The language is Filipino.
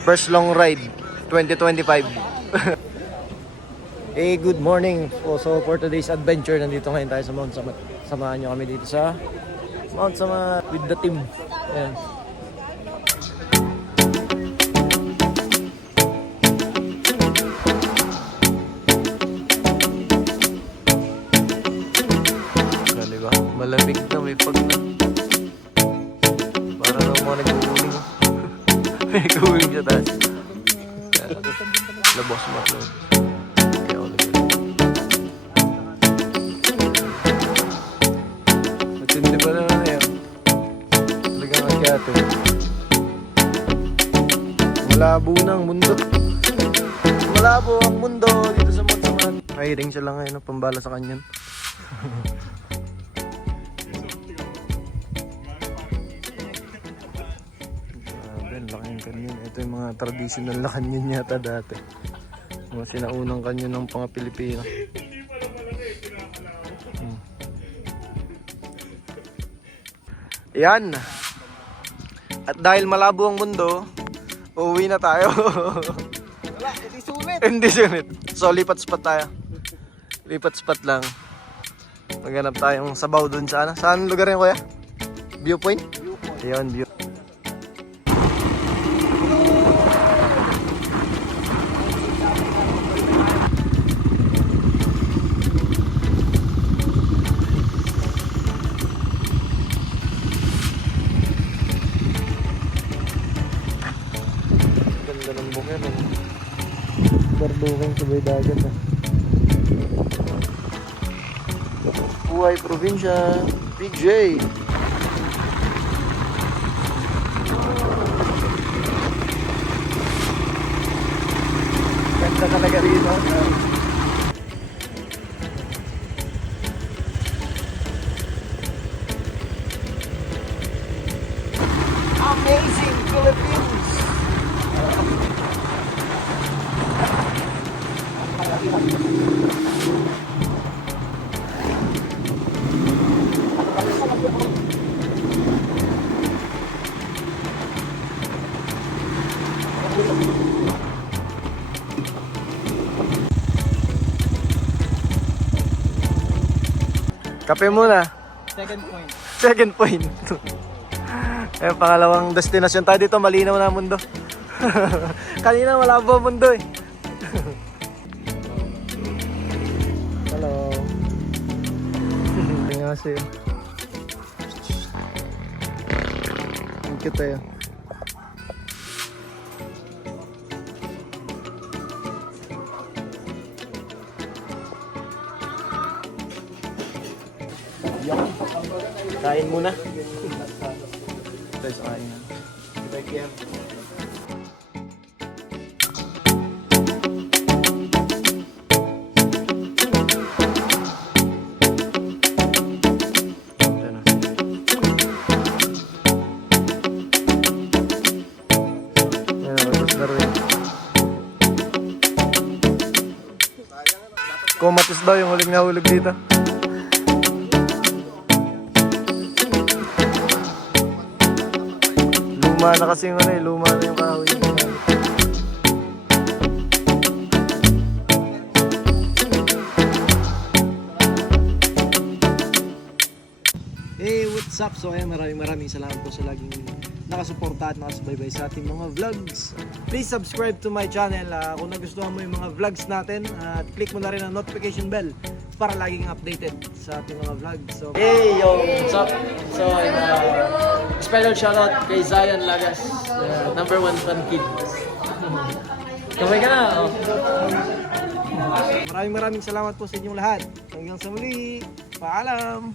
First long ride, 2025. Hey, good morning. So for today's adventure, nandito ngayon tayo sa Mount Samat. Samahan nyo kami dito sa Mount Samat with the team. Ayan. Diba? Malamig na, may pag na. Para na mga nag-uuling. May nag-uuling siya taas. Labos mo. Kaya ako nag-uuling. Matindi pa naman na yan. Talagang akyate. Malabo na ang mundo. Malabo ang mundo dito sa Mount Samat. Hiring siya lang ngayon, pambala sa kanyan. Laking kanyon. Ito yung mga traditional na kanyon yata dati. Mga sinaunang kanyon ng mga Pilipino. Yan. At dahil malabo ang mundo, uuwi na tayo. Wala, hindi sulit. Hindi sunit. So lipat spot tayo. Lipat spot lang. Maghanap tayong sabaw dun sa ano. Saan lugar yun, kuya? Viewpoint? Ayun, view. Ganda ng bukid. Bardukang sabay dagat. Buhay probinsya, PJ. Ganda talaga rito. Amazing Philippines! Kape muna. Second point. Second point. Ayun, pangalawang destinasyon tayo dito. Malinaw na ang mundo. Kanina malabo ang mundo eh. Hello. Tingnan kasi. Ang cute tayo. Kain muna. Guys, kain na. Kumatis daw yung huling nahulog dito. Luma na kasi yung ano eh, luma na yung kahoy. Hey, what's up? So ayan, maraming salamat po sa laging nakasuporta at nakasubaybay sa ating mga vlogs. Please subscribe to my channel kung nagustuhan mo yung mga vlogs natin at click mo na rin ang notification bell para laging updated sa ating mga vlogs. So, hey, yo, what's up? So, special shoutout kay Zion Lagas, number 1 fan kid. Kamay ka na! Oh. Maraming salamat po sa inyong lahat. Hanggang sa muli, paalam!